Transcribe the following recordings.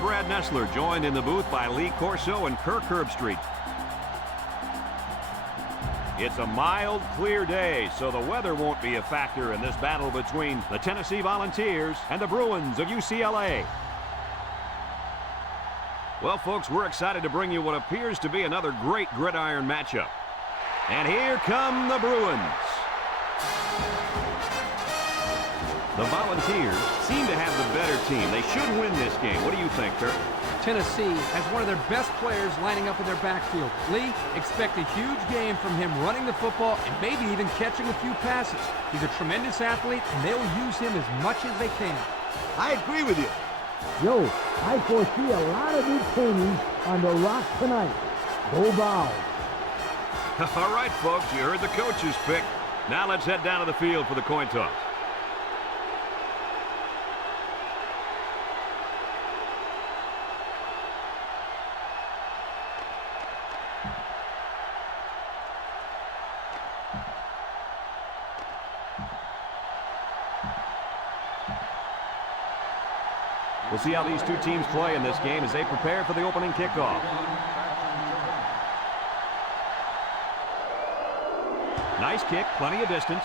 I'm Brad Nessler, joined in the booth by Lee Corso and Kirk Herbstreit. It's a mild, clear day, so the weather won't be a factor in this battle between the Tennessee Volunteers and the Bruins of UCLA. Well, folks, we're excited to bring you what appears to be another great gridiron matchup. And here come the Bruins. The Volunteers seem to have the better team. They should win this game. What do you think, Kirk? Tennessee has one of their best players lining up in their backfield. Lee, expect a huge game from him running the football and maybe even catching a few passes. He's a tremendous athlete, and they'll use him as much as they can. I agree with you. Yo, I foresee a lot of big paintings on the rock tonight. Go Vols. All right, folks, you heard the coach's pick. Now let's head down to the field for the coin toss. We'll see how these two teams play in this game as they prepare for the opening kickoff. Nice kick, plenty of distance.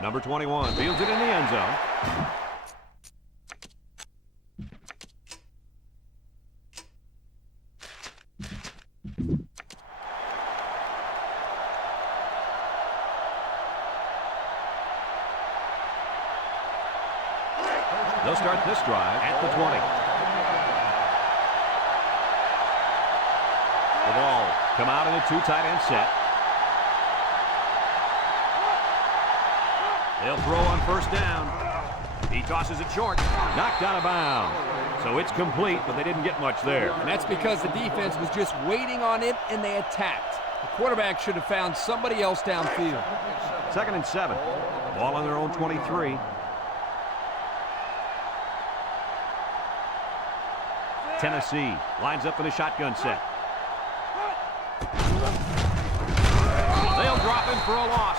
Number 21 fields it in the end zone. They'll start this drive at the 20. The ball come out in a two tight end set. They'll throw on first down. He tosses it short. Knocked out of bounds. So it's complete, but they didn't get much there. And that's because the defense was just waiting on it, and they attacked. The quarterback should have found somebody else downfield. 2nd and 7. Ball on their own 23. Tennessee lines up in a shotgun set. They'll drop him for a loss.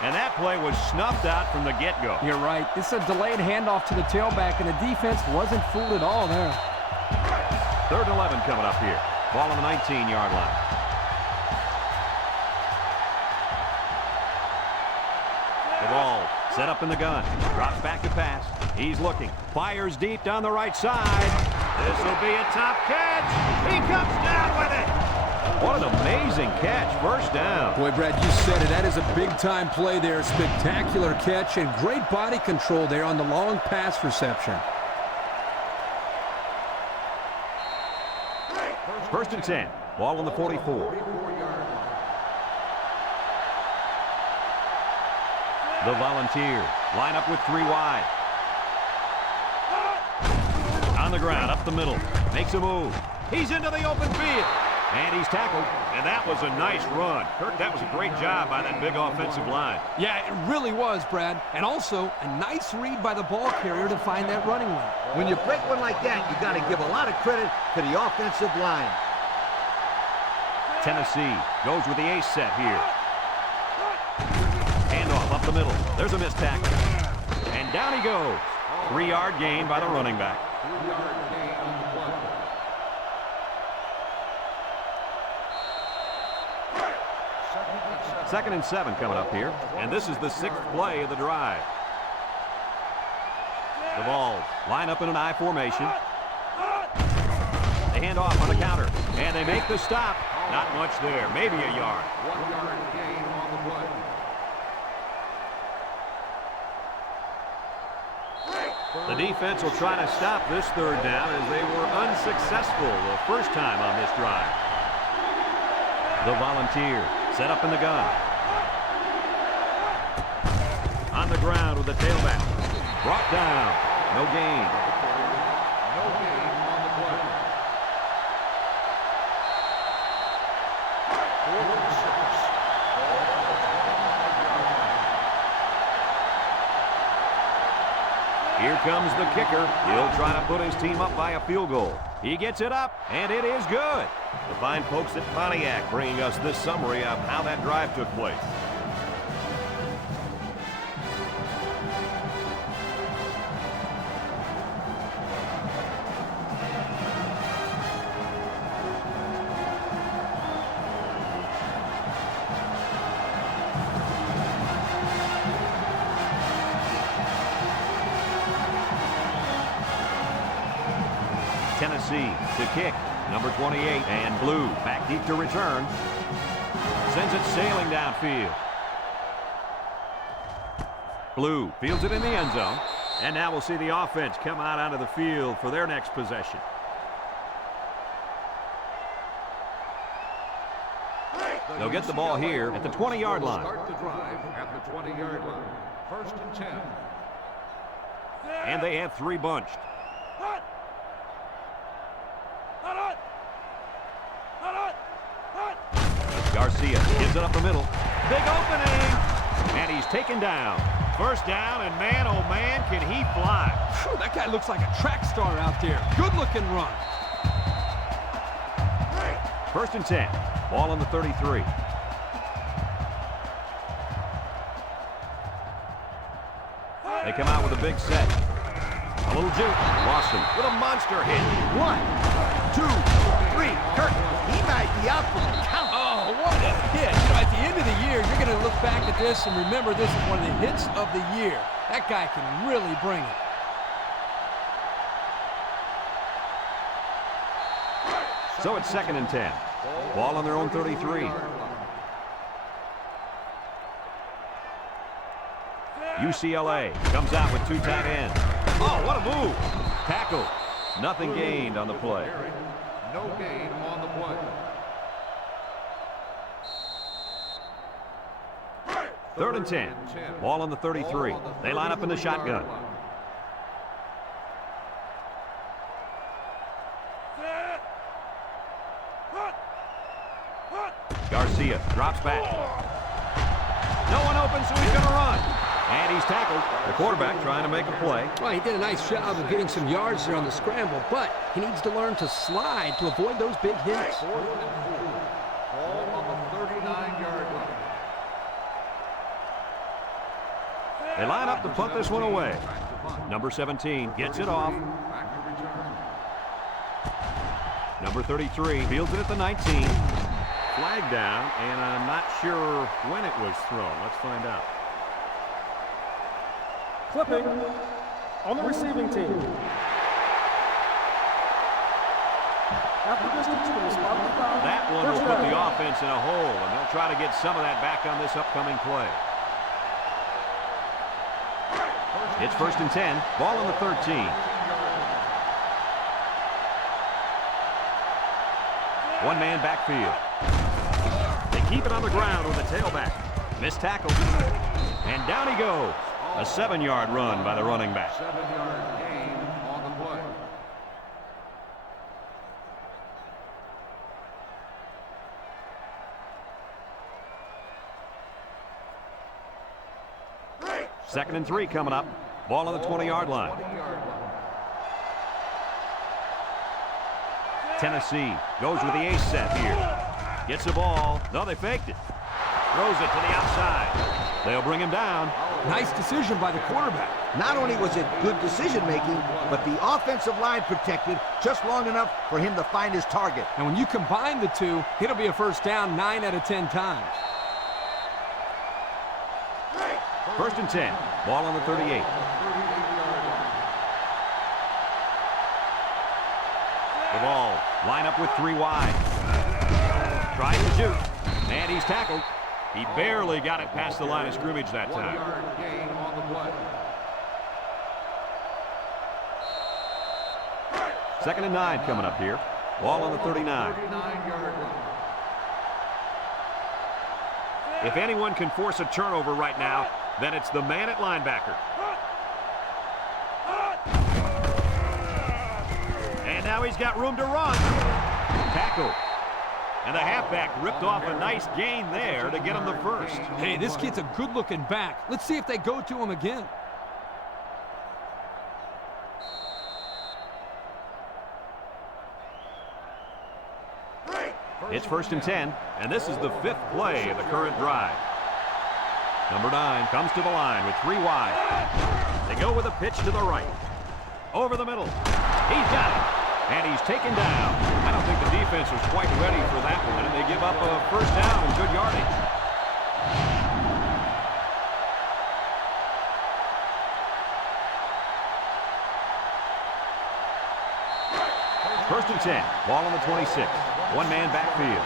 And that play was snuffed out from the get-go. You're right. It's a delayed handoff to the tailback, and the defense wasn't fooled at all there. 3rd and 11 coming up here. Ball on the 19-yard line. The ball set up in the gun. Drops back to pass. He's looking. Fires deep down the right side. This will be a top catch. He comes down with it. What an amazing catch. First down. Boy, Brad, you said it. That is a big-time play there. Spectacular catch and great body control there on the long pass reception. 1st and 10. Ball on the 44. The Volunteers line up with 3 wide. On the ground, up the middle. Makes a move. He's into the open field. And he's tackled. And that was a nice run. Kirk, that was a great job by that big offensive line. Yeah, it really was, Brad. And also, a nice read by the ball carrier to find that running lane. When you break one like that, you got to give a lot of credit to the offensive line. Tennessee goes with the ace set here. Handoff up the middle. There's a missed tackle. And down he goes. 3-yard gain by the running back. Second and 7 coming up here. And this is the 6th play of the drive. The Vols line up in an I formation. They hand off on the counter. And they make the stop. Not much there. Maybe a yard. 1-yard gain on the play. The defense will try to stop this 3rd down as they were unsuccessful the first time on this drive. The Volunteers set up in the gun. On the ground with the tailback. Brought down. No gain. No gain on the play. 4th and 6. Here comes the kicker. He'll try to put his team up by a field goal. He gets it up, and it is good. The fine folks at Pontiac bringing us this summary of how that drive took place. Tennessee to kick. Number 28. And blue back deep to return. Sends it sailing downfield. Blue fields it in the end zone. And now we'll see the offense come out onto the field for their next possession. They'll get the ball here at the 20-yard line. Start the drive at the 20-yard line. 1st and 10. And they have 3 bunched. Garcia gives it up the middle. Big opening. And he's taken down. 1st down, and man, oh man, can he fly. Whew, that guy looks like a track star out there. Good-looking run. 1st and 10. Ball on the 33. They come out with a big set. A little juke. Lost him with a monster hit. 1, 2, 3. Kirk, he might be out for the count. Oh, what a hit. You know, at the end of the year, you're going to look back at this and remember this is one of the hits of the year. That guy can really bring it. So it's 2nd and 10. Ball on their own 33. UCLA comes out with 2 tight ends. Oh, what a move. Tackle. Nothing gained on the play. No gain on the play. 3rd and 10. Ball on the 33. They line up in the shotgun. Garcia drops back. No one open, so he's going to run. And he's tackled. The quarterback trying to make a play. Well, he did a nice job of getting some yards there on the scramble, but he needs to learn to slide to avoid those big hits. 4th and 4. Ball on the 39-yard line. They line up to punt this one away. Number 17 gets it off. Back to return. Number 33 fields it at the 19. Flag down, and I'm not sure when it was thrown. Let's find out. Clipping on the receiving team. After distance from the spot of the foul. That one will put the offense in a hole, and they'll try to get some of that back on this upcoming play. It's 1st and 10. Ball on the 13. One-man backfield. They keep it on the ground with the tailback. Missed tackle. And down he goes. A 7-yard run by the running back. 7-yard gain on the play. Second and 3 coming up. Ball on the 20-yard line. Tennessee goes with the ace set here. Gets the ball. No, they faked it. Throws it to the outside. They'll bring him down. Nice decision by the quarterback. Not only was it good decision-making, but the offensive line protected just long enough for him to find his target. And when you combine the two, it'll be a 1st down 9 out of 10 times. 1st and 10. Ball on the 38. The ball. Line up with 3 wide. Tries to shoot. And he's tackled. He barely got it past the line of scrimmage that time. 1-yard gain on the play. 2nd and 9 coming up here. Ball on the 39. 39-yard line. If anyone can force a turnover right now, then it's the man at linebacker. And now he's got room to run. Tackle. And the halfback ripped off a nice gain there to get him the first. Hey, this kid's a good-looking back. Let's see if they go to him again. It's 1st and 10, and this is the 5th play of the current drive. Number 9 comes to the line with 3 wide. They go with a pitch to the right. Over the middle. He's got it. And he's taken down. I don't think the defense was quite ready for that one, and they give up a 1st down and good yardage. First and 10. Ball on the 26. One man backfield.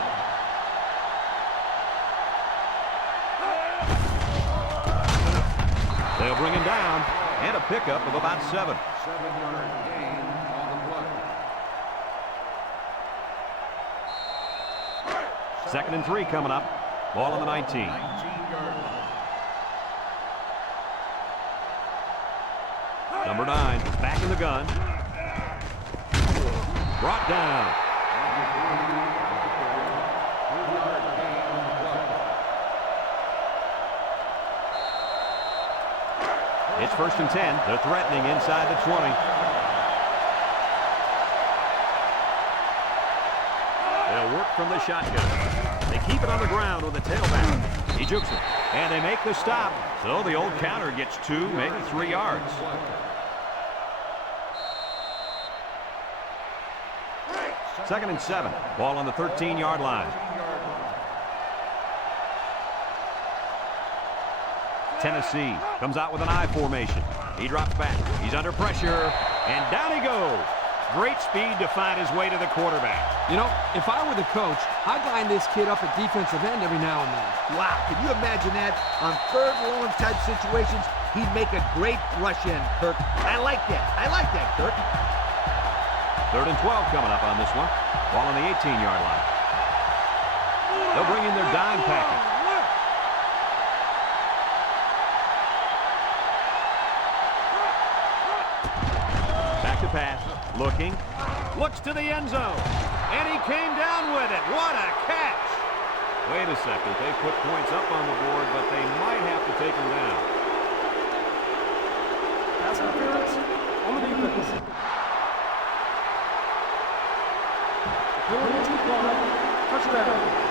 They'll bring him down. And a pickup of about 7. 7-yard gain on the play. Second and 3 coming up. Ball on the 19. 19-yard line. Number 9 is back in the gun. Brought down. 2-yard gain on the play. It's first and 10. They're threatening inside the 20. They'll work from the shotgun. They keep it on the ground with the tailback. He jukes it. And they make the stop. So the old counter gets 2, maybe 3 yards. Second and 7. Ball on the 13-yard line. Tennessee comes out with an I formation. He drops back. He's under pressure. And down he goes. Great speed to find his way to the quarterback. You know, if I were the coach, I'd line this kid up at defensive end every now and then. Wow, can you imagine that? On third and long type situations, he'd make a great rush in, Kirk. I like that. I like that, Kirk. Third and 12 coming up on this one. Ball on the 18-yard line. They'll bring in their dime package. Back to pass. Looking. Looks to the end zone. And he came down with it. What a catch. Wait a second. They put points up on the board, but they might have to take him down. Pass interference on the defense. Penalty flag. Touchdown.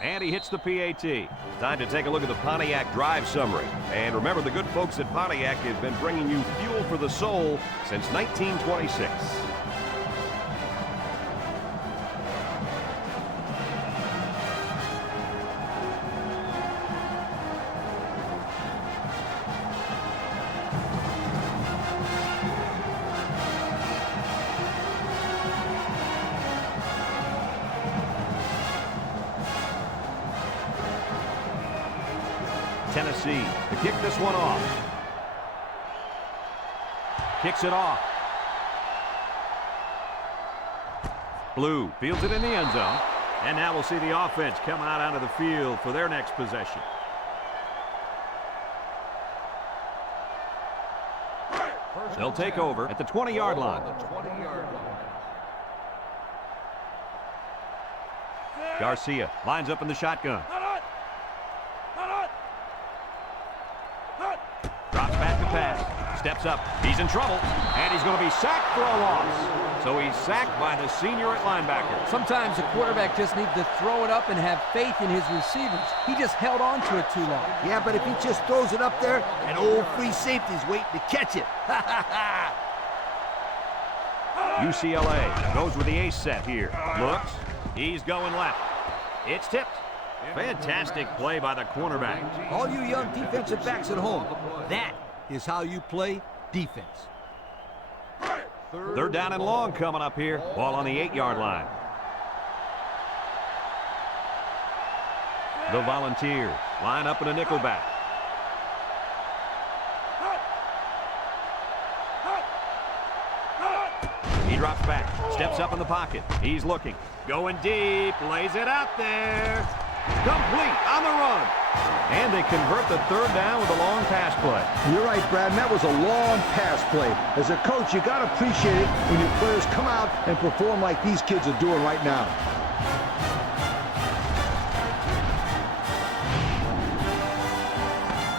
And he hits the PAT. Time to take a look at the Pontiac drive summary. And remember, the good folks at Pontiac have been bringing you fuel for the soul since 1926. Tennessee to kick this one off. Kicks it off. Blue fields it in the end zone. And now we'll see the offense come out onto the field for their next possession. They'll take over at the 20-yard line. The 20-yard line. Garcia lines up in the shotgun. Drops back to pass. Steps up. He's in trouble. And he's going to be sacked for a loss. So he's sacked by the senior at linebacker. Sometimes a quarterback just needs to throw it up and have faith in his receivers. He just held on to it too long. Yeah, but if he just throws it up there, an old free safety's waiting to catch it. UCLA goes with the ace set here. Looks. He's going left. It's tipped. Fantastic play by the cornerback. All you young defensive backs at home, that is how you play defense. Third down and long coming up here. Ball on the 8-yard line. The Volunteers line up in a nickel back. He drops back, steps up in the pocket. He's looking, going deep, lays it out there. Complete on the run. And they convert the third down with a long pass play. You're right, Brad, and that was a long pass play. As a coach, you got to appreciate it when your players come out and perform like these kids are doing right now.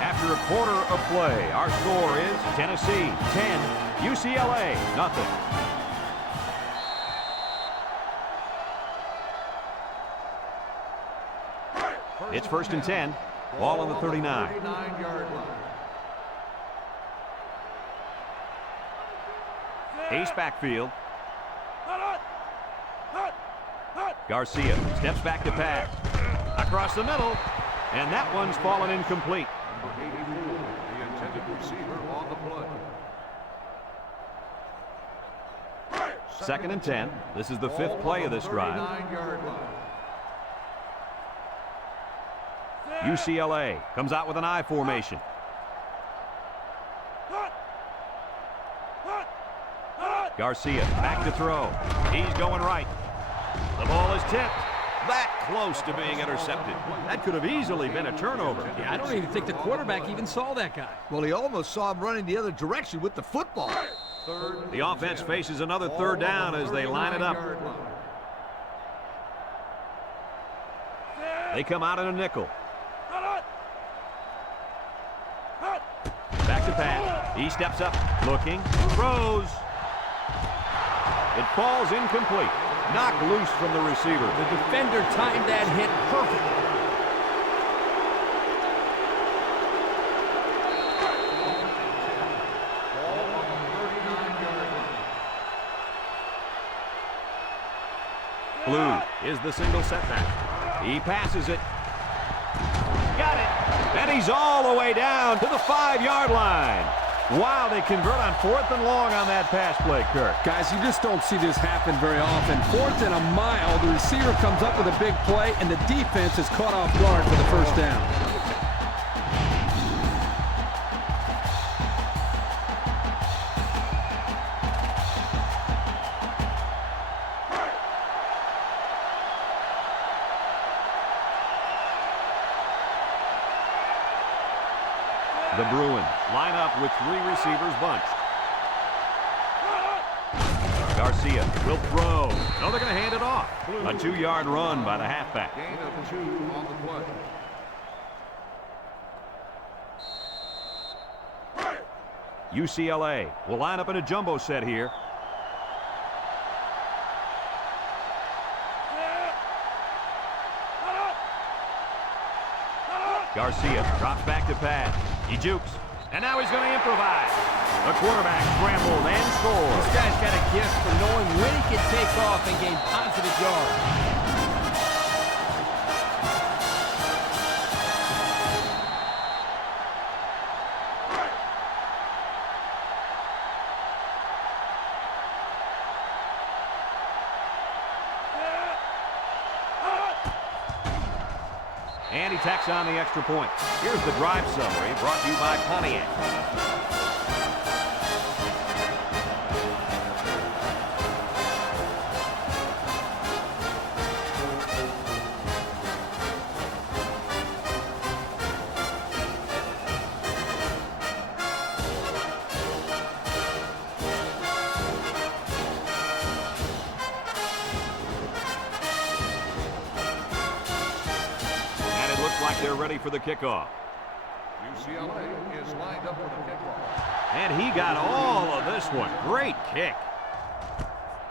After a quarter of play, our score is Tennessee 10, UCLA nothing. It's 1st and 10. Ball on the 39. 39-yard line. Ace backfield. Garcia steps back to pass. Across the middle. And that one's fallen incomplete. Number 84, the intended receiver on the play. 2nd and 10. This is the 5th play of this drive. 39-yard line. UCLA comes out with an I formation. Garcia back to throw. He's going right. The ball is tipped. That close to being intercepted. That could have easily been a turnover. Yeah, I don't even think the quarterback even saw that guy. Well, he almost saw him running the other direction with the football. The offense faces another third down as they line it up. They come out in a nickel. Back to pass. He steps up, looking, throws. It falls incomplete. Knocked loose from the receiver. The defender timed that hit perfectly. Ball on the 39-yard line. Blue is the single setback. He passes it. Got it. And he's all the way down to the 5-yard line. Wow, they convert on 4th and long on that pass play, Kirk. Guys, you just don't see this happen very often. 4th and a mile, the receiver comes up with a big play, and the defense is caught off guard for the first down. The Bruins line up with 3 receivers bunched. Garcia will throw. No, they're going to hand it off. A 2-yard run by the halfback. Gain of 2 on the play. UCLA will line up in a jumbo set here. Garcia drops back to pass. He jukes. And now he's going to improvise. The quarterback scrambled and scored. This guy's got a gift for knowing when he can take off and gain positive yards. And he tacks on the extra point. Here's the drive summary brought to you by Pontiac. Like they're ready for the kickoff. UCLA is lined up for the kickoff. And he got all of this one. Great kick.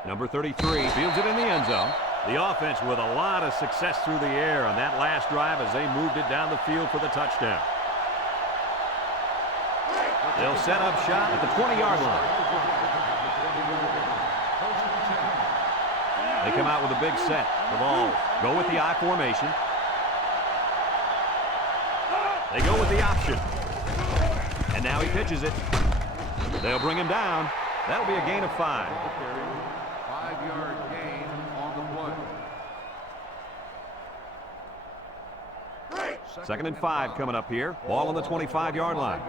Number 33 fields it in the end zone. The offense with a lot of success through the air on that last drive as they moved it down the field for the touchdown. They'll set up shop at the 20-yard line. They come out with a big set. The ball go with the I formation. They go with the option. And now he pitches it. They'll bring him down. That'll be a gain of 5. 5-yard gain on the play. 2nd and 5 coming up here. Ball on the 25-yard line.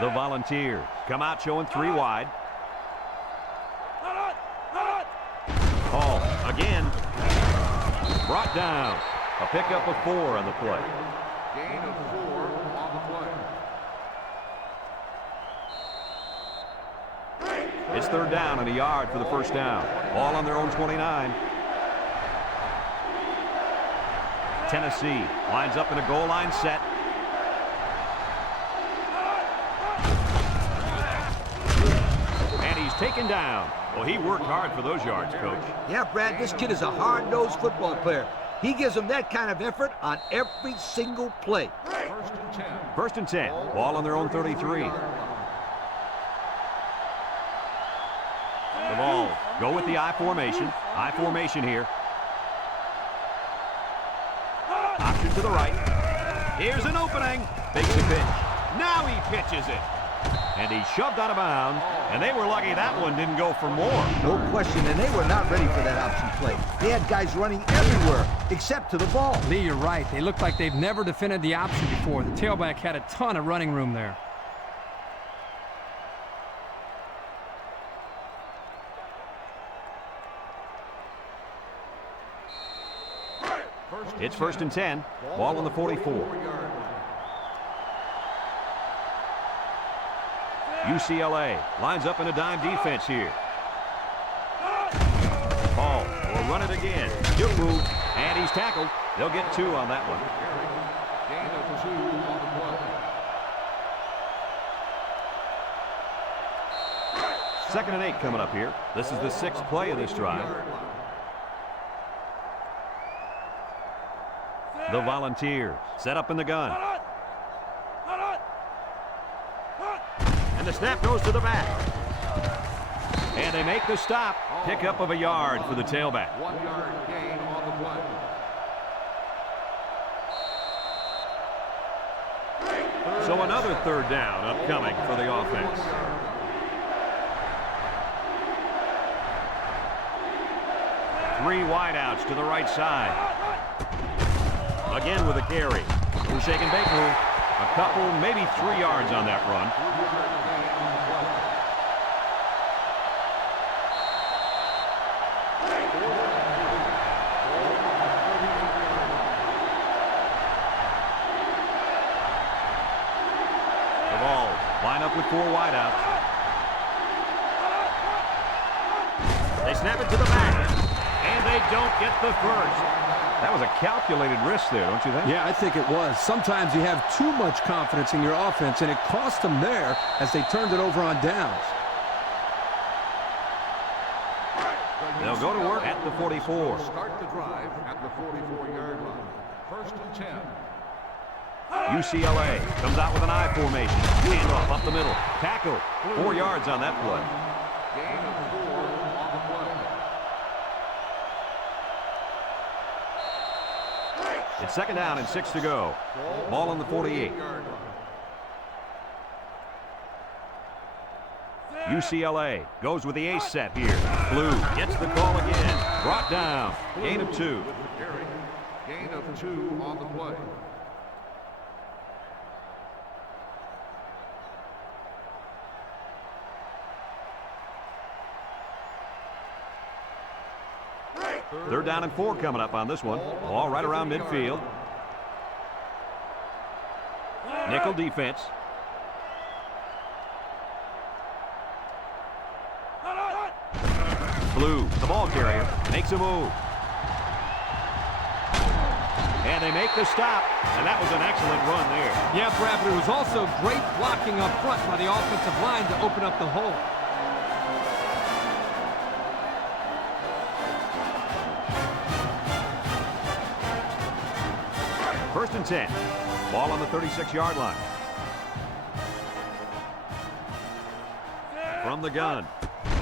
The Volunteers come out showing 3 wide. Hall again. Brought down. A pickup of 4 on the play. Gain of 4 on the play. It's 3rd down and a yard for the first down. Ball on their own 29. Tennessee lines up in a goal line set. And he's taken down. Well, he worked hard for those yards, Coach. Yeah, Brad, this kid is a hard-nosed football player. He gives them that kind of effort on every single play. 1st and 10. 1st and 10. Ball on their own 33. The ball. Go with the I formation. I formation here. Option to the right. Here's an opening. Fakes a pitch. Now he pitches it. And he shoved out of bounds. And they were lucky that one didn't go for more. No question, and they were not ready for that option play. They had guys running everywhere except to the ball. Lee, you're right. They look like they've never defended the option before. The tailback had a ton of running room there. It's 1st and 10. Ball on the 44. UCLA lines up in a dime defense here. Ball will run it again. Good move. And he's tackled. They'll get 2 on that one. Gain of 2 on the play. 2nd and 8 coming up here. This is the 6th play of this drive. The Volunteers set up in the gun. And the snap goes to the back. And they make the stop. Pickup of a yard for the tailback. 1 yard gain on the play. So another 3rd down upcoming for the offense. Three wideouts to the right side. Again with a carry. Who's shaking bake move. A couple, maybe 3 yards on that run. The ball line up with 4 wideouts. They snap it to the back. And they don't get the first. That was a calculated risk there, don't you think? Yeah, I think it was. Sometimes you have too much confidence in your offense, and it cost them there as they turned it over on downs. They'll go to work at the 44. Start the drive at the 44-yard line. 1st and 10. UCLA comes out with an I formation. Handoff up the middle. Tackle. 4 yards on that play. Gain of 4 on the play. It's 2nd down and 6 to go. Ball on the 48. UCLA goes with the ace set here. Blue gets the call again. Brought down. Gain of 2. Gain of 2 on the play. Third down and 4 coming up on this one. Ball right around midfield. Nickel defense. Blue, the ball carrier, makes a move. And they make the stop, and that was an excellent run there. Yeah, Brad, but it was also great blocking up front by the offensive line to open up the hole. First and 10. Ball on the 36-yard line. From the gun.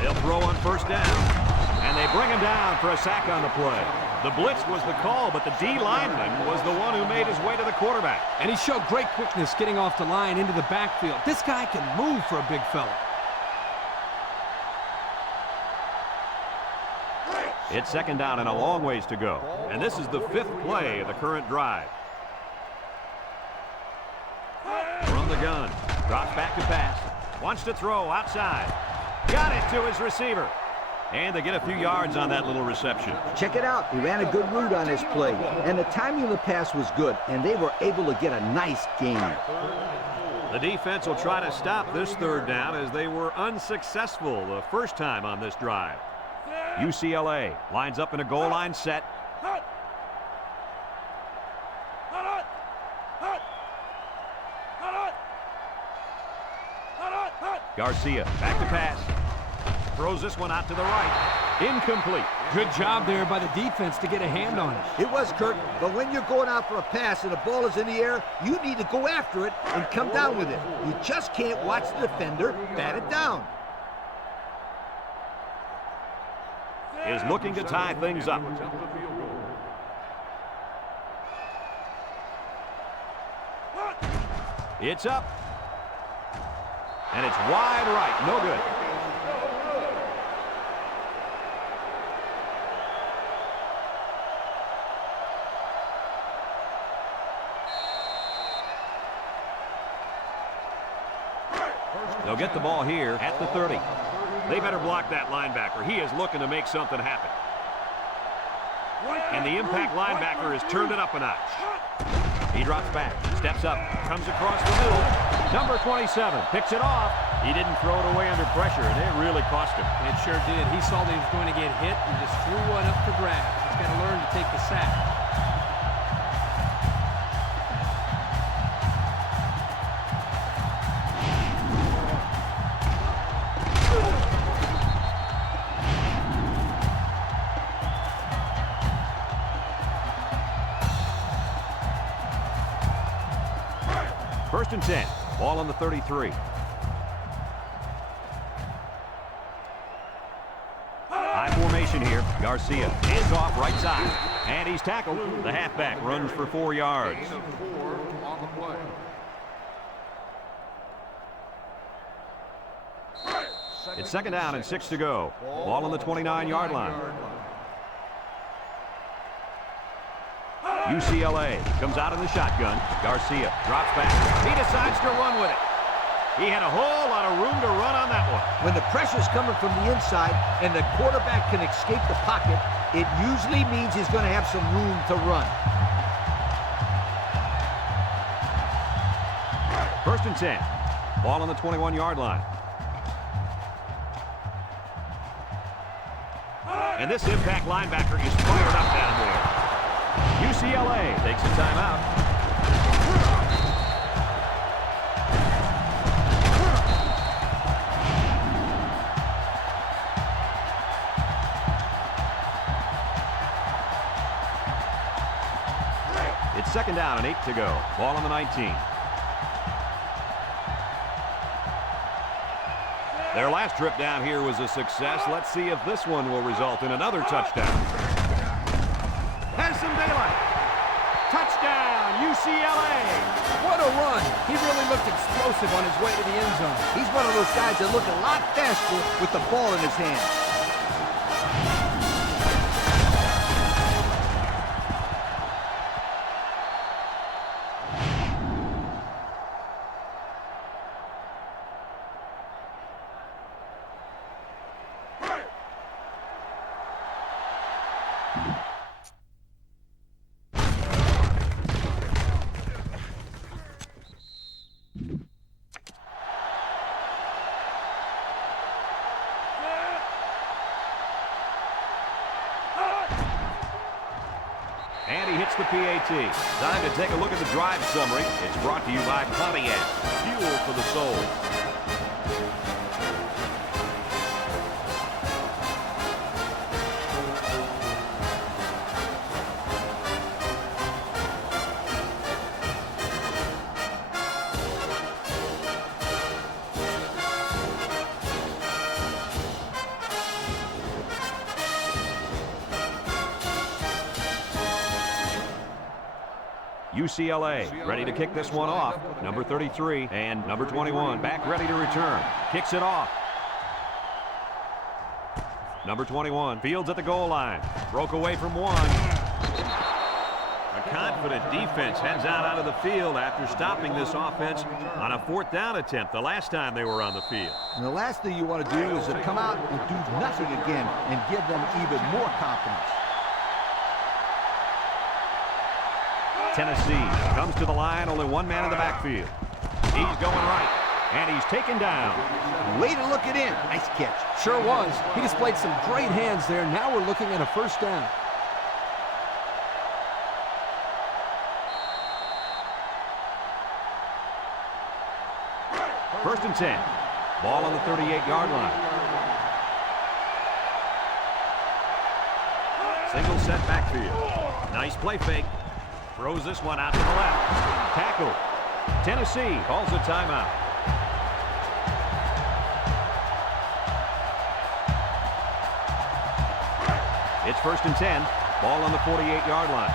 They'll throw on 1st down. And they bring him down for a sack on the play. The blitz was the call, but the D lineman was the one who made his way to the quarterback. And he showed great quickness getting off the line into the backfield. This guy can move for a big fella. It's 2nd down and a long ways to go. And this is the 5th play of the current drive. From the gun. Drops back to pass. Wants to throw outside. Got it to his receiver. And they get a few yards on that little reception. Check it out. He ran a good route on his play, and the timing of the pass was good, and they were able to get a nice gain. The defense will try to stop this third down as they were unsuccessful the first time on this drive. UCLA lines up in a goal line set. Garcia back to pass. Throws this one out to the right. Incomplete. Good job there by the defense to get a hand on it. It was, Kurt, but when you're going out for a pass and the ball is in the air, you need to go after it and come down with it. You just can't watch the defender bat it down. Is looking to tie things up. It's up. And it's wide right. No good. They'll get the ball here at the 30. They better block that linebacker. He is looking to make something happen. And the impact linebacker has turned it up a notch. He drops back, steps up, comes across the middle. Number 27 picks it off. He didn't throw it away under pressure, and it really cost him. It sure did. He saw that he was going to get hit and just threw one up for grabs. He's got to learn to take the sack. First and 10. Ball on the 33. High formation here. Garcia hands off right side. And he's tackled. The halfback runs for 4 yards. Gain of 4 on the play. It's second down and 6 to go. Ball on the 29-yard line. UCLA comes out in the shotgun. Garcia drops back. He decides to run with it. He had a whole lot of room to run on that one. When the pressure's coming from the inside and the quarterback can escape the pocket, it usually means he's going to have some room to run. First and 10. Ball on the 21-yard line. And this impact linebacker is fired up down there. UCLA takes a timeout. It's second down and 8 to go. Ball on the 19. Their last trip down here was a success. Let's see if this one will result in another touchdown. Has some daylight. Touchdown, UCLA. What a run. He really looked explosive on his way to the end zone. He's one of those guys that look a lot faster with the ball in his hands. And he hits the PAT. Time to take a look at the drive summary. It's brought to you by Pontiac. Fuel for the soul. UCLA ready to kick this one off. Number 33 and number 21 back ready to return. Kicks it off. Number 21 fields at the goal line. Broke away from one. A confident defense heads out onto the field after stopping this offense on a 4th down attempt the last time they were on the field. And the last thing you want to do is to come out and do nothing again and give them even more confidence. Tennessee comes to the line, only one man in the backfield. He's going right, and he's taken down. Way to look it in. Nice catch. Sure was. He displayed some great hands there. Now we're looking at a 1st down. First and 10. Ball on the 38-yard line. Single set backfield. Nice play fake. Throws this one out to the left. Tackle. Tennessee calls a timeout. It's first and 10. Ball on the 48-yard line.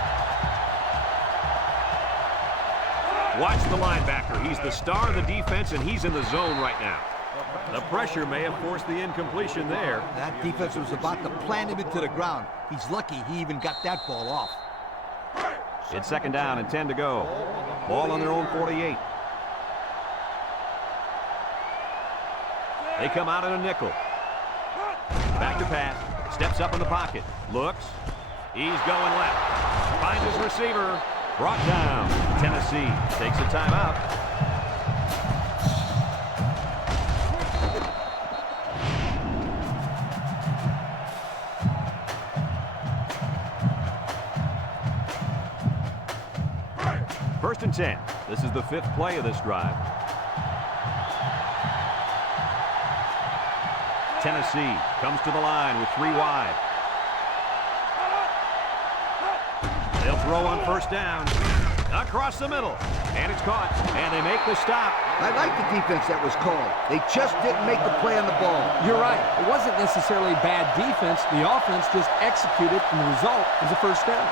Watch the linebacker. He's the star of the defense, and he's in the zone right now. The pressure may have forced the incompletion there. That defense was about to plant him into the ground. He's lucky he even got that ball off. It's 2nd down and 10 to go. Ball on their own 48. They come out in a nickel. Back to pass. Steps up in the pocket. Looks. He's going left. Finds his receiver. Brought down. Tennessee takes a timeout. First and 10. This is the 5th play of this drive. Tennessee comes to the line with 3 wide. They'll throw on 1st down. Across the middle. And it's caught. And they make the stop. I like the defense that was called. They just didn't make the play on the ball. You're right. It wasn't necessarily bad defense. The offense just executed, and the result is a 1st down.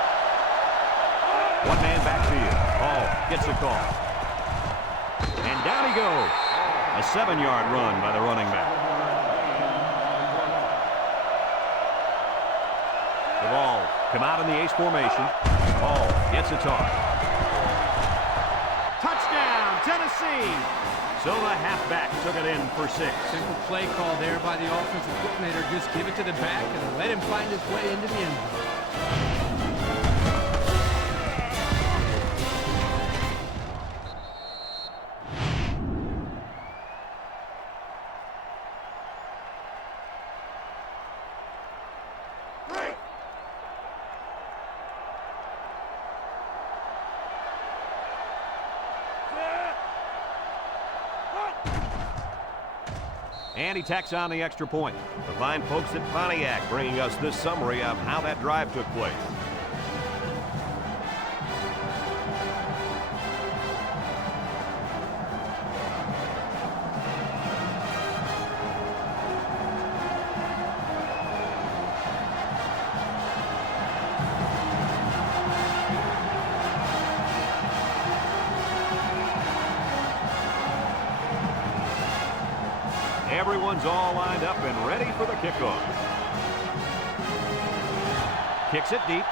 One man backfield. Hall gets the call. And down he goes. A 7-yard run by the running back. The ball come out in the ace formation. Hall gets a toss. Touchdown, Tennessee! So the halfback took it in for 6. Simple play call there by the offensive coordinator. Just give it to the back and let him find his way into the end zone. And he tacks on the extra point. The fine folks at Pontiac bringing us this summary of how that drive took place. Everyone's all lined up and ready for the kickoff. Kicks it deep.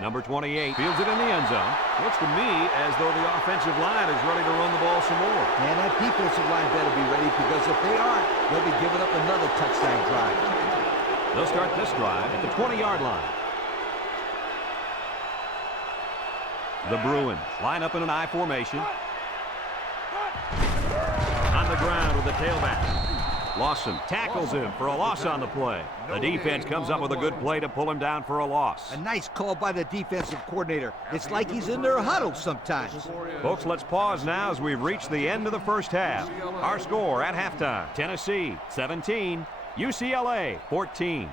Number 28 fields it in the end zone. Looks to me as though the offensive line is ready to run the ball some more. Man, that defensive line better be ready, because if they aren't, they'll be giving up another touchdown drive. They'll start this drive at the 20-yard line. The Bruins line up in an I formation. On the ground with the tailback. Lawson tackles him for a loss on the play. The defense comes up with a good play to pull him down for a loss. A nice call by the defensive coordinator. It's like he's in their huddle sometimes. Folks, let's pause now as we've reached the end of the first half. Our score at halftime: Tennessee 17, UCLA 14.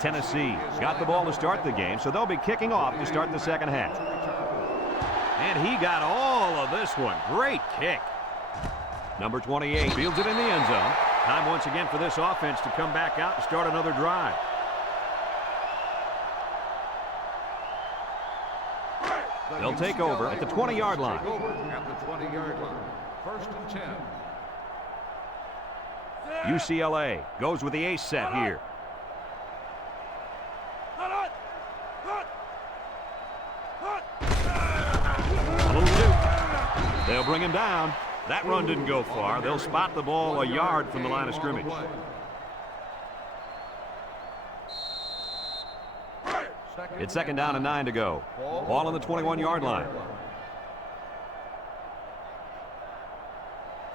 Tennessee got the ball to start the game, so they'll be kicking off to start the second half. And he got all of this one. Great kick. Number 28 fields it in the end zone. Time once again for this offense to come back out and start another drive. They'll take over at the 20-yard line. At the 20-yard line. First and 10. UCLA goes with the ace set here. A little juke. They'll bring him down. That run didn't go far. They'll spot the ball a yard from the line of scrimmage. It's second down and 9 to go. Ball on the 21-yard line.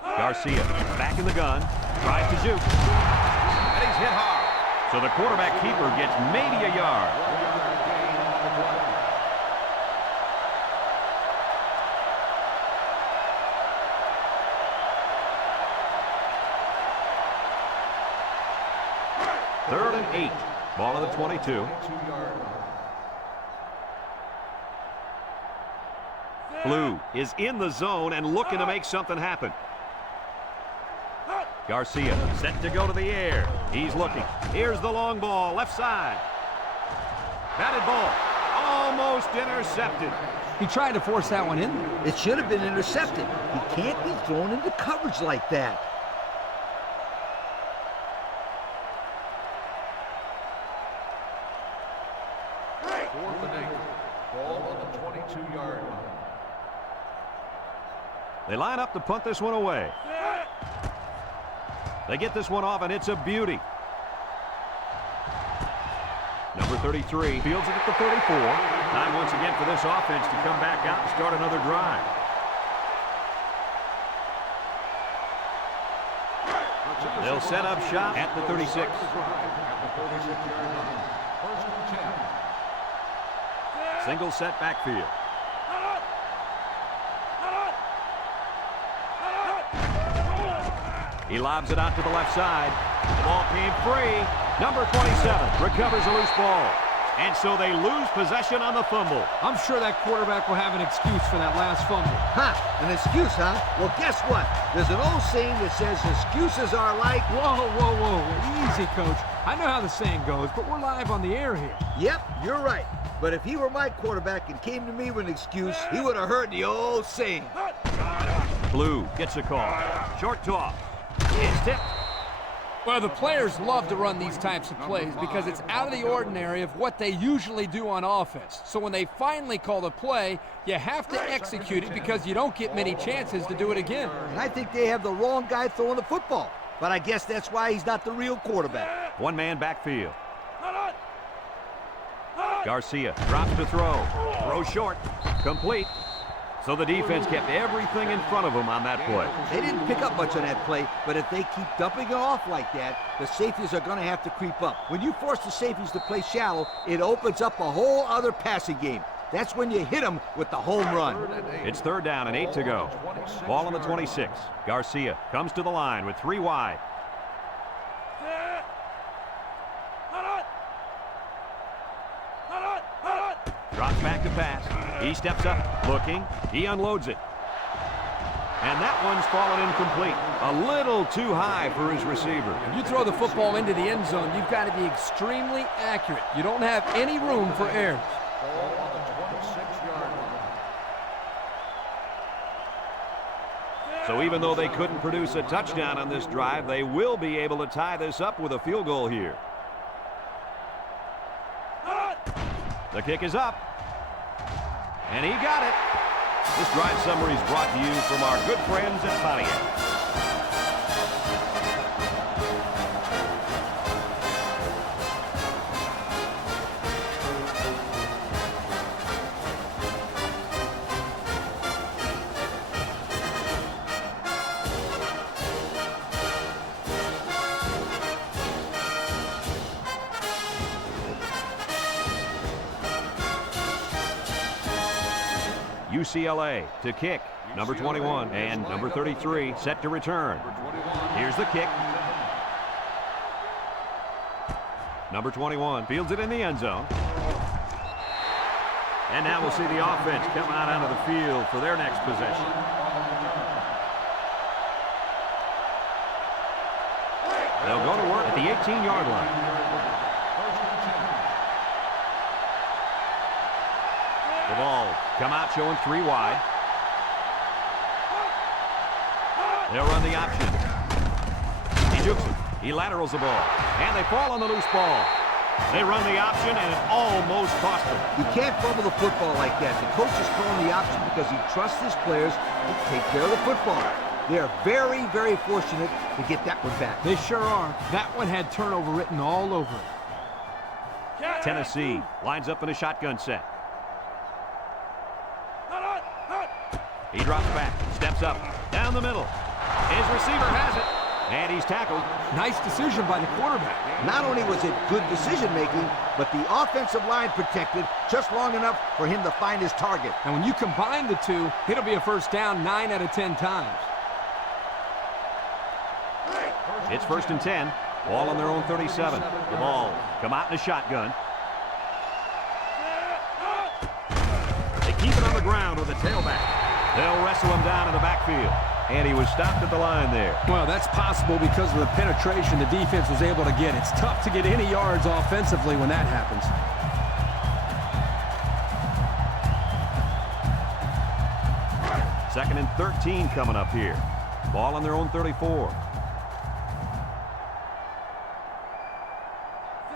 Garcia back in the gun. Tries to juke. And he's hit hard. So the quarterback keeper gets maybe a yard. Third and 8. Ball on the 22. Blue is in the zone and looking to make something happen. Garcia set to go to the air. He's looking. Here's the long ball, left side. Batted ball. Almost intercepted. He tried to force that one in. It should have been intercepted. He can't be thrown into coverage like that. Fourth and 8. Ball on the 22-yard line. They line up to punt this one away. They get this one off, and it's a beauty. Number 33 fields it at the 34. Time once again for this offense to come back out and start another drive. They'll set up shop at the 36. At the 36-yard line. First and 10. Single set backfield. He lobs it out to the left side. The ball came free. Number 27 recovers a loose ball. And so they lose possession on the fumble. I'm sure that quarterback will have an excuse for that last fumble. Ha! An excuse, huh? Well, guess what? There's an old saying that says excuses are like... Whoa, whoa, whoa. Easy, Coach. I know how the saying goes, but we're live on the air here. Yep, you're right. But if he were my quarterback and came to me with an excuse, he would have heard the old saying. Blue gets a call. Short toss. It's tipped. Well, the players love to run these types of plays because it's out of the ordinary of what they usually do on offense. So when they finally call the play, you have to execute it because you don't get many chances to do it again. And I think they have the wrong guy throwing the football. But I guess that's why he's not the real quarterback. One-man backfield. Garcia drops to throw. Throw short. Complete. So the defense kept everything in front of them on that play. They didn't pick up much on that play, but if they keep dumping it off like that, the safeties are going to have to creep up. When you force the safeties to play shallow, it opens up a whole other passing game. That's when you hit them with the home run. It's third down and 8 to go. Ball on the 26. Garcia comes to the line with 3 wide. Drops back to pass. He steps up, looking. He unloads it. And that one's fallen incomplete. A little too high for his receiver. When you throw the football into the end zone, you've got to be extremely accurate. You don't have any room for errors. Ball on the 26-yard line. So even though they couldn't produce a touchdown on this drive, they will be able to tie this up with a field goal here. The kick is up. And he got it. This drive summary is brought to you from our good friends at Pontiac. UCLA to kick. Number 21 and number 33 set to return. Here's the kick. Number 21 fields it in the end zone. And now we'll see the offense come out onto the field for their next possession. They'll go to work at the 18-yard line. The ball come out showing 3 wide. They'll run the option. He jukes it. He laterals the ball. And they fall on the loose ball. They run the option, and it almost cost them. You can't fumble the football like that. The coach is calling the option because he trusts his players to take care of the football. They are very, very fortunate to get that one back. They sure are. That one had turnover written all over it. Tennessee lines up in a shotgun set. He drops back, steps up, down the middle. His receiver has it, and he's tackled. Nice decision by the quarterback. Not only was it good decision-making, but the offensive line protected just long enough for him to find his target. And when you combine the two, it'll be a first down 9 out of 10 times. It's 1st and 10. Ball on their own 37. The ball come out in a shotgun. They keep it on the ground with a tailback. They'll wrestle him down in the backfield. And he was stopped at the line there. Well, that's possible because of the penetration the defense was able to get. It's tough to get any yards offensively when that happens. Second and 13 coming up here. Ball on their own 34.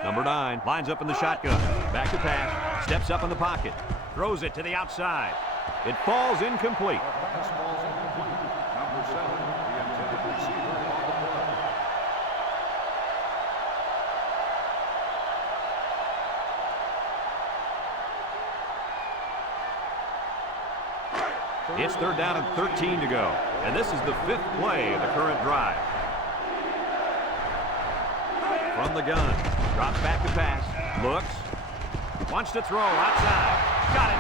Number 9 lines up in the shotgun. Back to pass. Steps up in the pocket. Throws it to the outside. It falls incomplete. Pass falls incomplete. Number 7, the intended receiver on the play. It's 3rd down and 13 to go. And this is the 5th play of the current drive. From the gun. Drops back to pass. Looks. Wants to throw outside. Got it.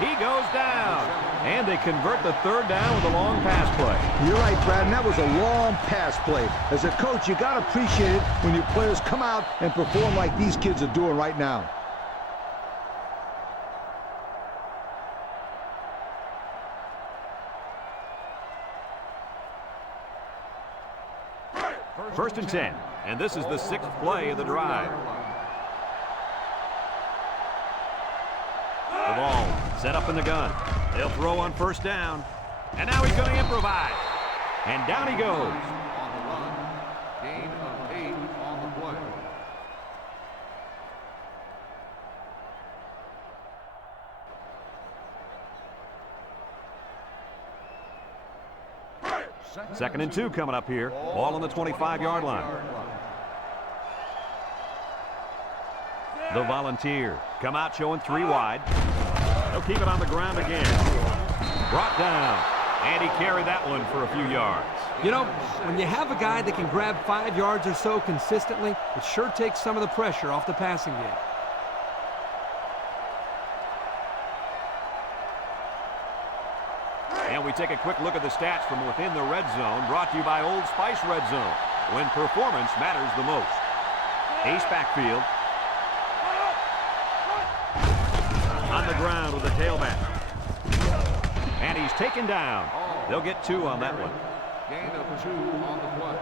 He goes down. And they convert the 3rd down with a long pass play. You're right, Brad, and that was a long pass play. As a coach, you got to appreciate it when your players come out and perform like these kids are doing right now. First and 10. And this is the 6th play of the drive. The ball set up in the gun. They'll throw on 1st down. And now he's going to improvise. And down he goes. On the run. Gain of 8 on the play. Second and 2 coming up here. Ball on the 25-yard line. The Volunteers come out showing 3 wide. They'll keep it on the ground again. Brought down. And he carried that one for a few yards. You know, when you have a guy that can grab 5 yards or so consistently, it sure takes some of the pressure off the passing game. And we take a quick look at the stats from within the red zone, brought to you by Old Spice Red Zone, when performance matters the most. Ace backfield. On the ground with the tailback. And he's taken down. They'll get 2 on that one. Gain of 2 on the play.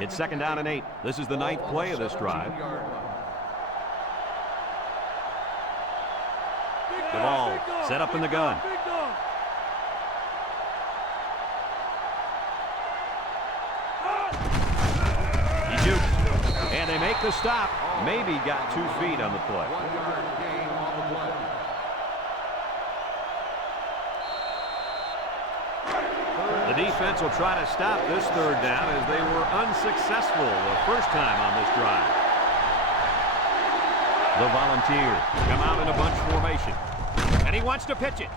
It's 2nd down and 8. This is the 9th play of this drive. The ball set up in the gun. He jukes. And they make the stop. Maybe got 2 feet on the play. 1-yard gain on the play. The defense will try to stop this 3rd down as they were unsuccessful the first time on this drive. The Volunteers come out in a bunch formation. And he wants to pitch it.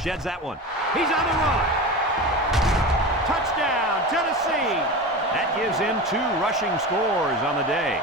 Sheds that one. He's on the run. Touchdown, Tennessee. That gives him 2 rushing scores on the day.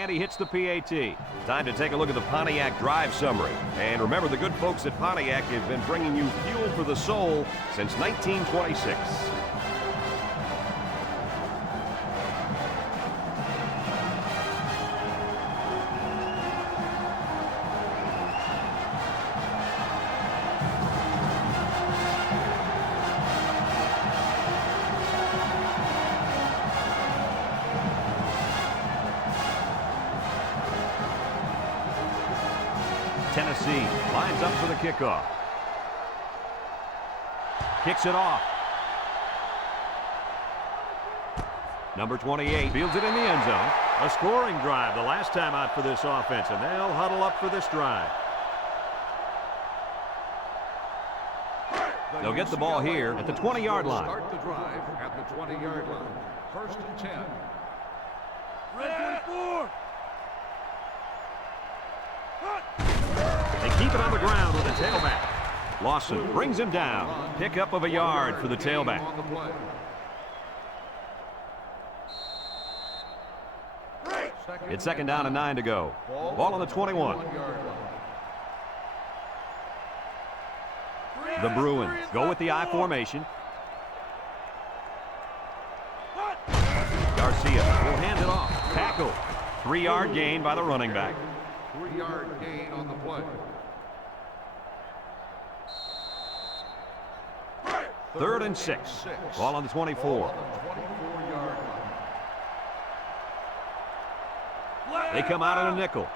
And he hits the PAT. Time to take a look at the Pontiac drive summary. And remember, the good folks at Pontiac have been bringing you fuel for the soul since 1926. Tennessee lines up for the kickoff. Kicks it off. Number 28 fields it in the end zone. A scoring drive the last time out for this offense, and they'll huddle up for this drive. They'll get the ball here at the 20-yard line. Start the drive at the 20-yard line. 1st and 10. Red 24. They keep it on the ground with the tailback. Lawson brings him down. Pickup of a yard for the tailback. It's 2nd down and 9 to go. Ball on the 21. The Bruins go with the I formation. Garcia will hand it off. Tackle. 3-yard gain by the running back. 3-yard gain on the play. 3rd and 6. Ball on the 24. They come out in a nickel.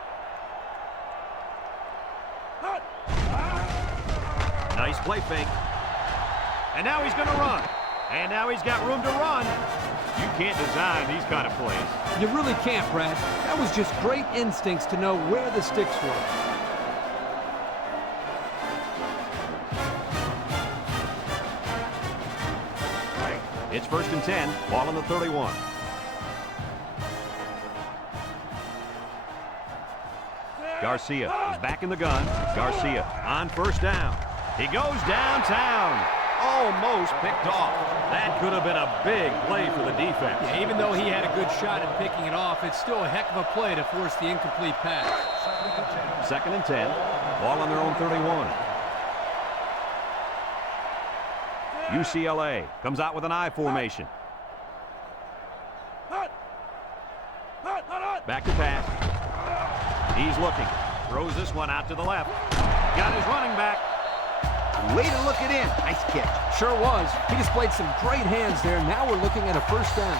Nice play fake. And now he's going to run. And now he's got room to run. You can't design these kind of plays. You really can't, Brad. That was just great instincts to know where the sticks were. It's 1st and 10. Ball on the 31. Garcia is back in the gun. Garcia on 1st down. He goes downtown. Almost picked off. That could have been a big play for the defense. Yeah, even though he had a good shot at picking it off, it's still a heck of a play to force the incomplete pass. 2nd and 10. Ball on their own 31. UCLA comes out with an I formation. Back to pass. He's looking. Throws this one out to the left. Got his running back. Way to look it in. Nice catch. Sure was. He displayed some great hands there. Now we're looking at a 1st down.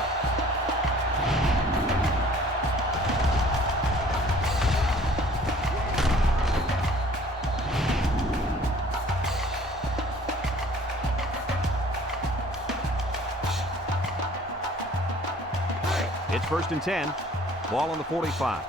It's 1st and 10. Ball on the 45.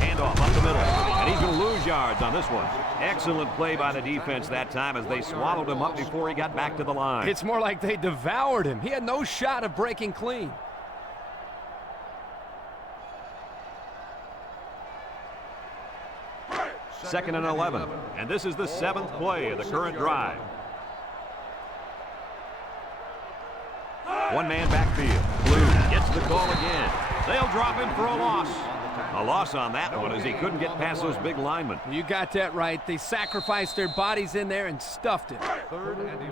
Handoff up the middle. And he's going to lose yards on this one. Excellent play by the defense that time as they swallowed him up before he got back to the line. It's more like they devoured him. He had no shot of breaking clean. Second and 11. And this is the 7th play of the current drive. One-man backfield. Blue gets the call again. They'll drop him for a loss. A loss on that one as he couldn't get past those big linemen. You got that right. They sacrificed their bodies in there and stuffed it.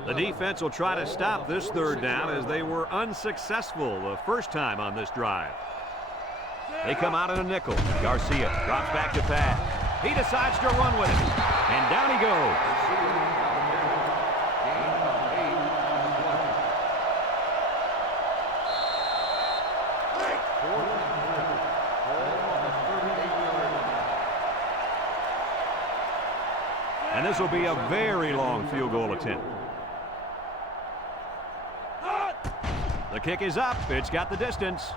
The defense will try to stop this 3rd down as they were unsuccessful the first time on this drive. They come out in a nickel. Garcia drops back to pass. He decides to run with it. And down he goes. And this will be a very long field goal attempt. The kick is up. It's got the distance.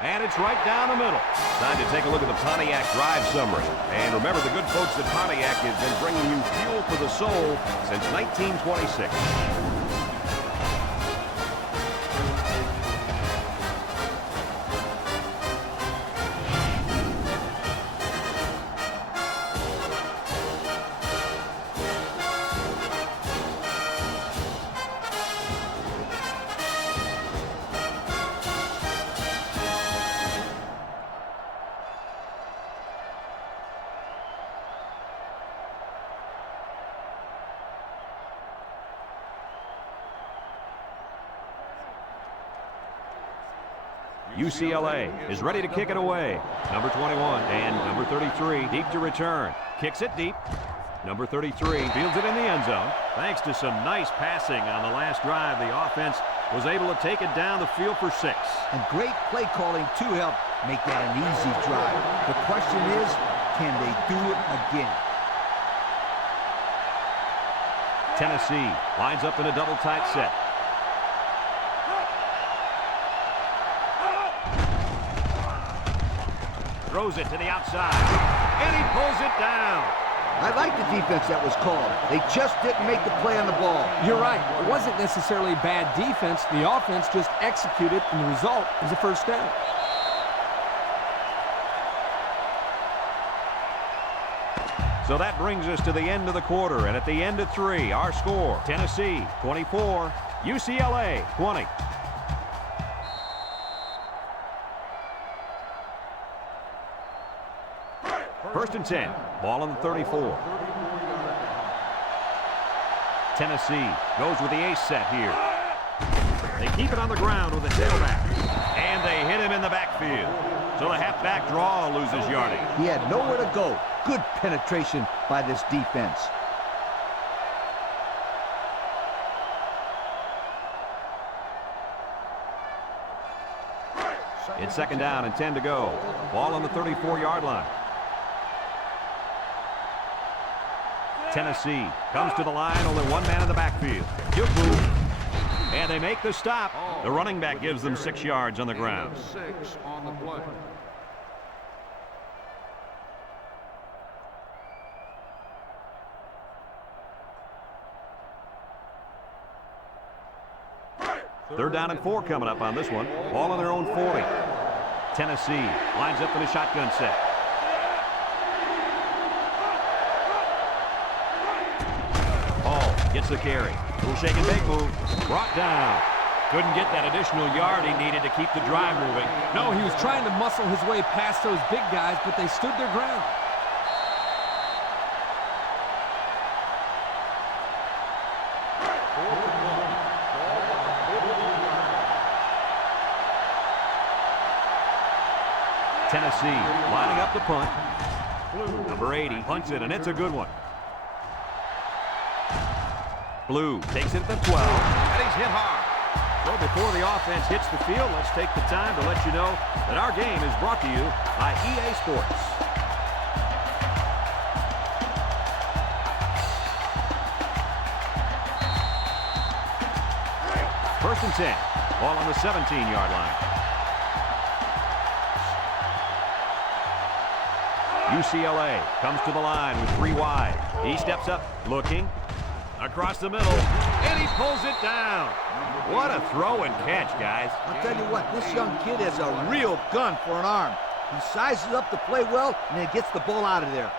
And it's right down the middle. Time to take a look at the Pontiac drive summary. And remember, the good folks at Pontiac have been bringing you fuel for the soul since 1926. UCLA is ready to kick it away. Number 21 and number 33 deep to return. Kicks it deep. Number 33 fields it in the end zone. Thanks to some nice passing on the last drive, the offense was able to take it down the field for 6. And great play calling to help make that an easy drive. The question is, can they do it again? Tennessee lines up in a double tight set. Throws it to the outside, and he pulls it down. I like the defense that was called. They just didn't make the play on the ball. You're right. It wasn't necessarily bad defense. The offense just executed, and the result is a first down. So that brings us to the end of the quarter, and at the end of 3, our score, Tennessee 24, UCLA 20. First and 10, ball on the 34. Tennessee goes with the ace set here. They keep it on the ground with a tailback, and they hit him in the backfield. So the halfback draw loses yardage. He had nowhere to go. Good penetration by this defense. It's second down and 10 to go. Ball on the 34-yard line. Tennessee comes to the line, only one man in the backfield. Good move. And they make the stop. The running back gives them 6 yards on the ground. 6 on the play. Third down and 4 coming up on this one. Ball on their own 40. Tennessee lines up in a shotgun set. Gets the carry. Little shake and bake move. Brought down. Couldn't get that additional yard he needed to keep the drive moving. No, he was trying to muscle his way past those big guys, but they stood their ground. Tennessee lining up the punt. Number 80 punts it, and it's a good one. Blue takes it at the 12, and he's hit hard. So before the offense hits the field, let's take the time to let you know that our game is brought to you by EA Sports. First and 10, ball on the 17-yard line. UCLA comes to the line with 3 wide. He steps up, looking. Across the middle, and he pulls it down. What a throw and catch, guys. I'll tell you what, this young kid has a real gun for an arm. He sizes up to play well, and then gets the ball out of there.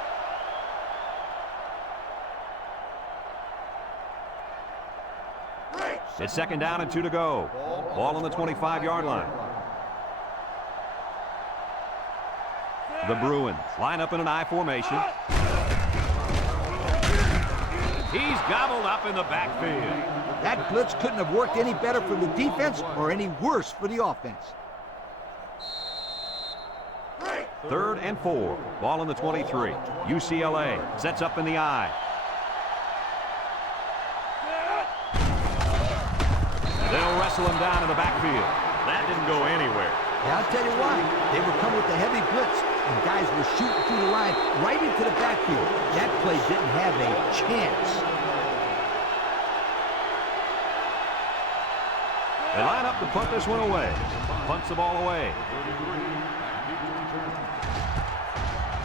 It's second down and 2 to go. Ball on the 25-yard line. The Bruins line up in an I formation. He's gobbled up in the backfield. That blitz couldn't have worked any better for the defense or any worse for the offense. Third and 4. Ball on the 23. UCLA sets up in the I. They'll wrestle him down in the backfield. That didn't go anywhere. Yeah, I'll tell you why. They were coming with the heavy blitz, and guys were shooting through the line right into the backfield. That play didn't have a chance. They line up to punt this one away. Punts the ball away.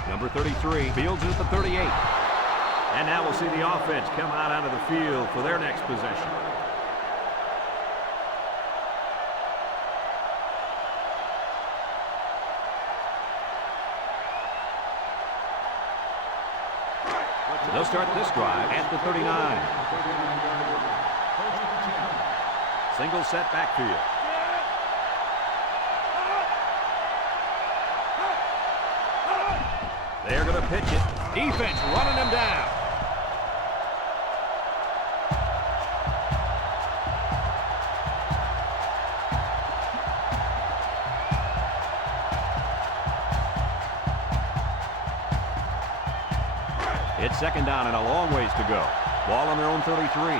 Number 33 fields it at the 38. And now we'll see the offense come out onto the field for their next possession. They'll start this drive at the 39. Single set backfield. They're going to pitch it. Defense running them down. It's second down and a long ways to go. Ball on their own 33.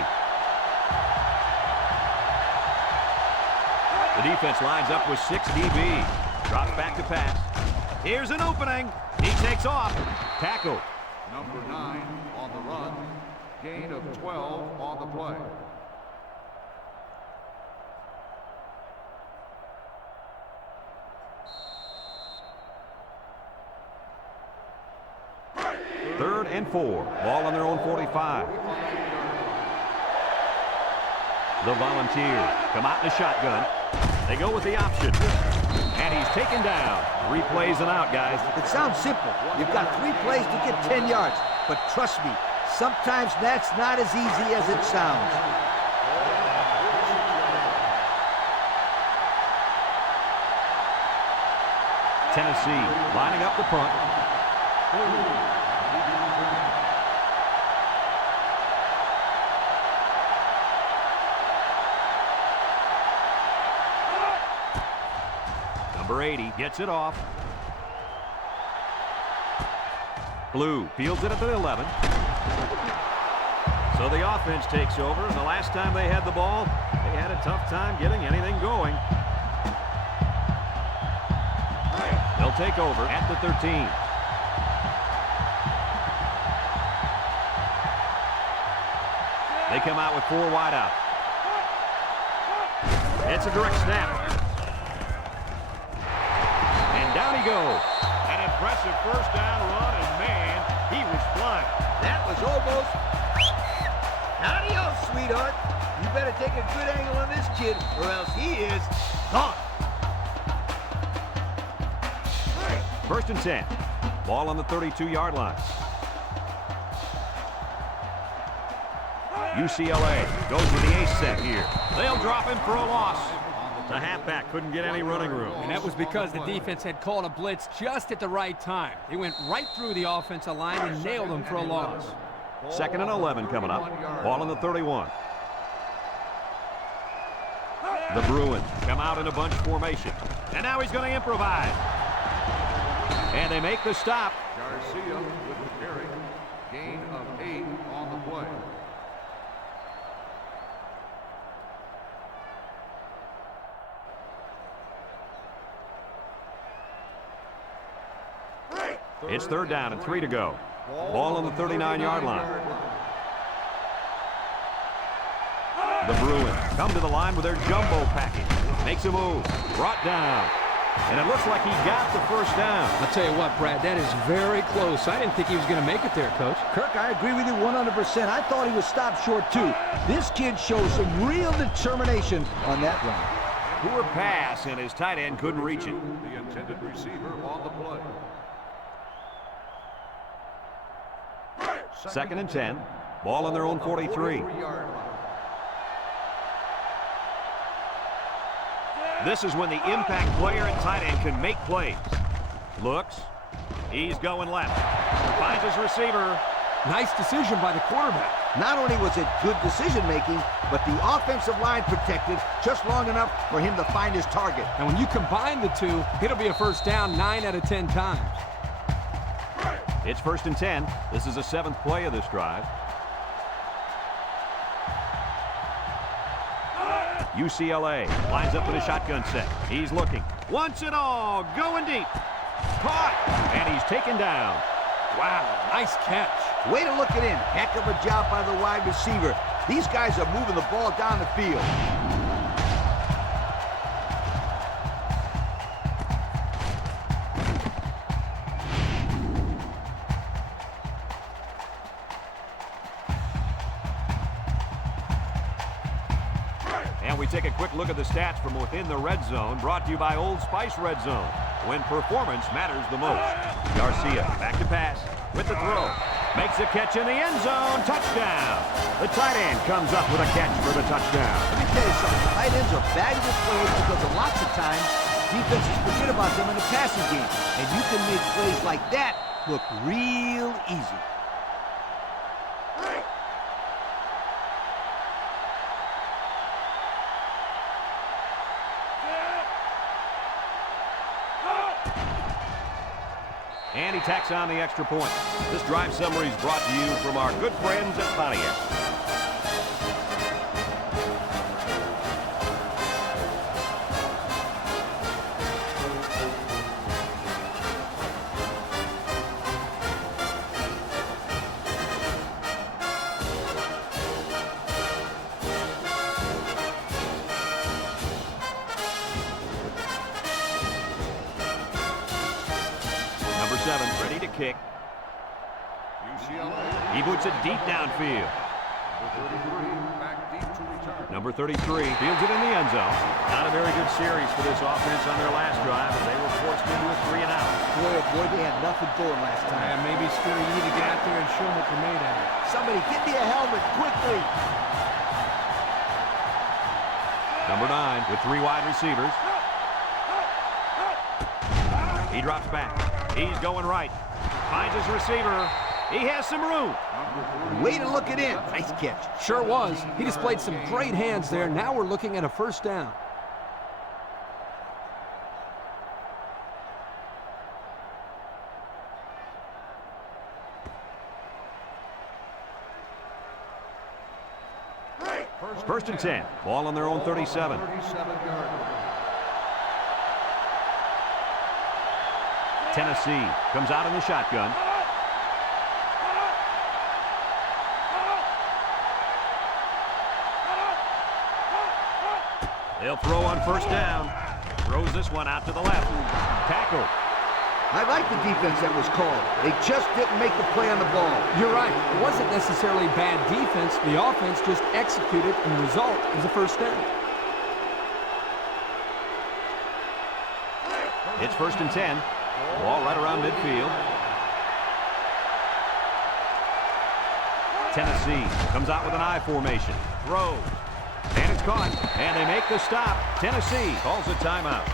The defense lines up with 6 DBs. Drops back to pass. Here's an opening. He takes off. Tackle. Number 9 on the run. Gain of 12 on the play. Third and 4. Ball on their own 45. The Volunteers come out in the shotgun. They go with the option. And he's taken down. 3 plays and out, guys. It sounds simple. You've got 3 plays to get 10 yards. But trust me, sometimes that's not as easy as it sounds. Tennessee lining up the punt. Number 80 gets it off. Blue fields it at the 11. So the offense takes over, and the last time they had the ball, they had a tough time getting anything going. They'll take over at the 13. They come out with 4 wide out. It's a direct snap. And down he goes. An impressive first down run, and man, he was flying. That was almost... Adios, sweetheart. You better take a good angle on this kid, or else he is gone. First and 10. Ball on the 32-yard line. UCLA goes with the ace set here. They'll drop him for a loss. The halfback couldn't get any running room. And that was because the defense had called a blitz just at the right time. He went right through the offensive line and nailed him for a loss. Second and 11 coming up. Ball on the 31. The Bruins come out in a bunch formation. And now he's going to improvise. And they make the stop. Garcia with the carry. Gain of 8 on the play. It's third down and 3 to go. Ball on the 39-yard line. The Bruins come to the line with their jumbo package. Makes a move. Brought down. And it looks like he got the first down. I'll tell you what, Brad, that is very close. I didn't think he was going to make it there, Coach. Kirk, I agree with you 100%. I thought he was stopped short, too. This kid shows some real determination on that run. Poor pass, and his tight end couldn't reach it. The intended receiver on the play. Second and 10. Ball on their own 43. This is when the impact player at tight end can make plays. Looks. He's going left. Finds his receiver. Nice decision by the quarterback. Not only was it good decision-making, but the offensive line protected just long enough for him to find his target. And when you combine the two, it'll be a first down 9 out of 10 times. It's first and 10. This is the 7th play of this drive. UCLA lines up in a shotgun set. He's looking. Wants it all. Going deep. Caught. And he's taken down. Wow, nice catch. Way to look it in. Heck of a job by the wide receiver. These guys are moving the ball down the field. And we take a quick look at the stats from within the red zone, brought to you by Old Spice Red Zone, when performance matters the most. Garcia back to pass with the throw. Makes a catch in the end zone. Touchdown. The tight end comes up with a catch for the touchdown. Let me tell you something. Tight ends are valuable players because lots of times defenses forget about them in the passing game. And you can make plays like that look real easy. And he tacks on the extra point. This drive summary is brought to you from our good friends at Pontiac. Number 7, ready to kick. UCLA. He boots it deep downfield. Number 33 back deep to return. Number 33 fields it in the end zone. Not a very good series for this offense on their last drive, as they were forced into a 3-and-out. Boy, oh boy, they had nothing going last time. And maybe, Scooter, you need to get out there and show them what you're made out of. Somebody get me a helmet quickly. Number 9 with 3 wide receivers. He drops back. He's going right. Finds his receiver. He has some room. Way to look it in. Nice catch. Sure was. He displayed some great hands there. Now we're looking at a first down. First and 10. Ball on their own 37. 37-yard line. Tennessee comes out in the shotgun. They'll throw on first down. Throws this one out to the left. Tackle. I like the defense that was called. They just didn't make the play on the ball. You're right. It wasn't necessarily bad defense. The offense just executed, and the result is a first down. It's first and 10. Ball right around midfield. Tennessee comes out with an I formation. Throws. And it's caught. And they make the stop. Tennessee calls a timeout.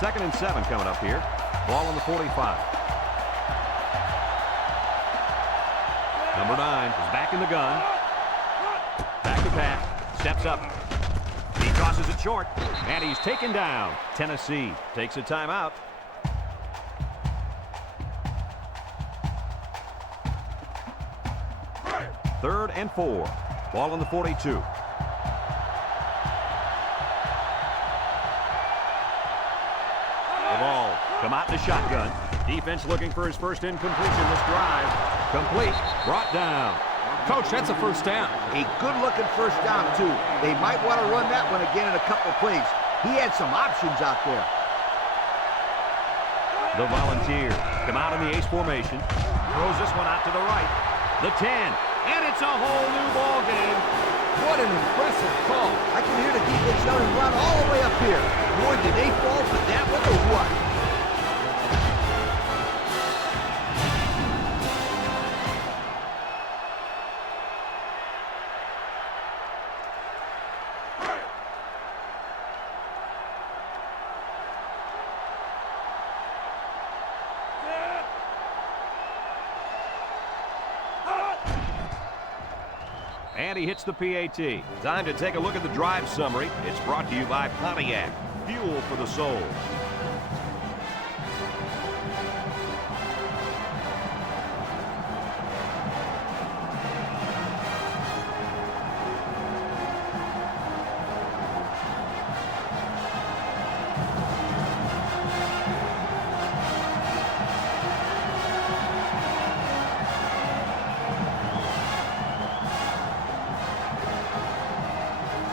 Second and 7 coming up here. Ball on the 45. Number 9 is back in the gun. Back to pass. Steps up. He tosses it short. And he's taken down. Tennessee takes a timeout. Third and 4. Ball on the 42. The ball come out in the shotgun. Defense looking for his first incompletion this drive. Complete. Brought down. Coach, that's a first down. A good-looking first down, too. They might want to run that one again in a couple of plays. He had some options out there. The Volunteers come out in the ace formation. Throws this one out to the right. The 10. And it's a whole new ball game. What an impressive call. I can hear the defense yelling run all the way up here. Boy, did they fall for that one or what? And he hits the PAT. Time to take a look at the drive summary. It's brought to you by Pontiac. Fuel for the soul.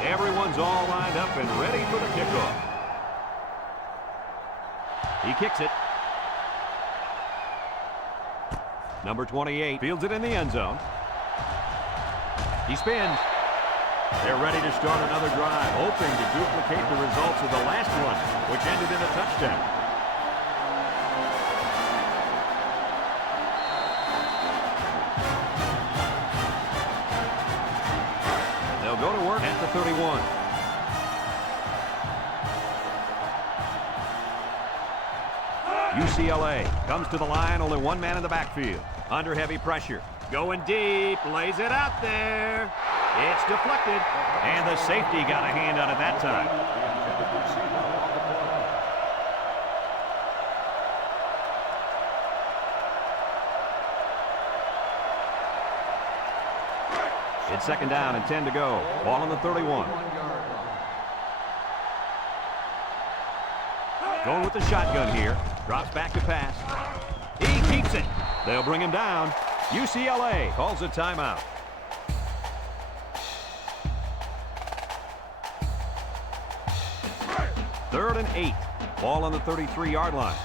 Everyone's all lined up and ready for the kickoff. He kicks it. Number 28 fields it in the end zone. He spins. They're ready to start another drive, hoping to duplicate the results of the last one, which ended in a touchdown. They'll go to work at the 31. UCLA comes to the line, only one man in the backfield. Under heavy pressure. Going deep, lays it out there. It's deflected, and the safety got a hand on it that time. It's second down and 10 to go. Ball on the 31. Going with the shotgun here. Drops back to pass. He keeps it. They'll bring him down. UCLA calls a timeout. Third and 8. Ball on the 33-yard line.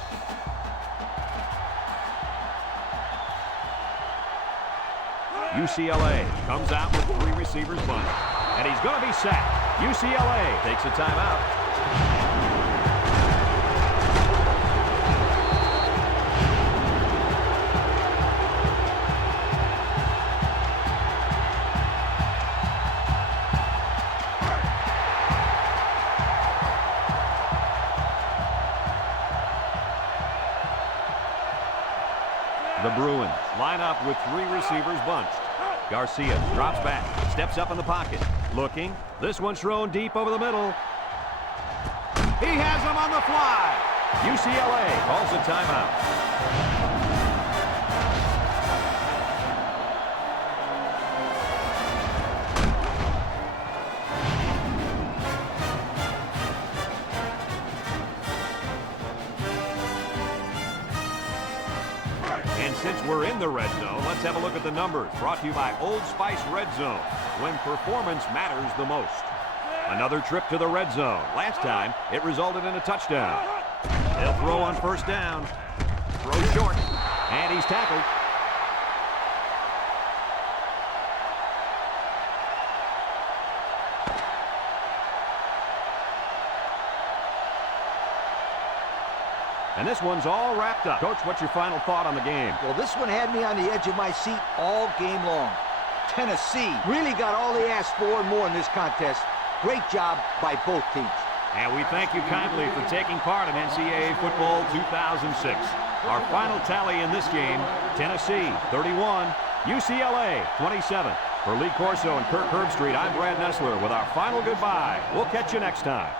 UCLA comes out with 3 receivers bunch. And he's going to be sacked. UCLA takes a timeout. The Bruins line up with 3 receivers bunched. Garcia drops back, steps up in the pocket, looking. This one's thrown deep over the middle. He has him on the fly. UCLA calls a timeout. And since we're in the red zone, let's have a look at the numbers. Brought to you by Old Spice Red Zone, when performance matters the most. Another trip to the red zone. Last time, it resulted in a touchdown. They'll throw on first down. Throw short. And he's tackled. And this one's all wrapped up. Coach, what's your final thought on the game? Well, this one had me on the edge of my seat all game long. Tennessee really got all they asked for and more in this contest. Great job by both teams. And we thank you kindly for taking part in NCAA Football 2006. Our final tally in this game, Tennessee 31, UCLA 27. For Lee Corso and Kirk Herbstreit, I'm Brad Nessler with our final goodbye. We'll catch you next time.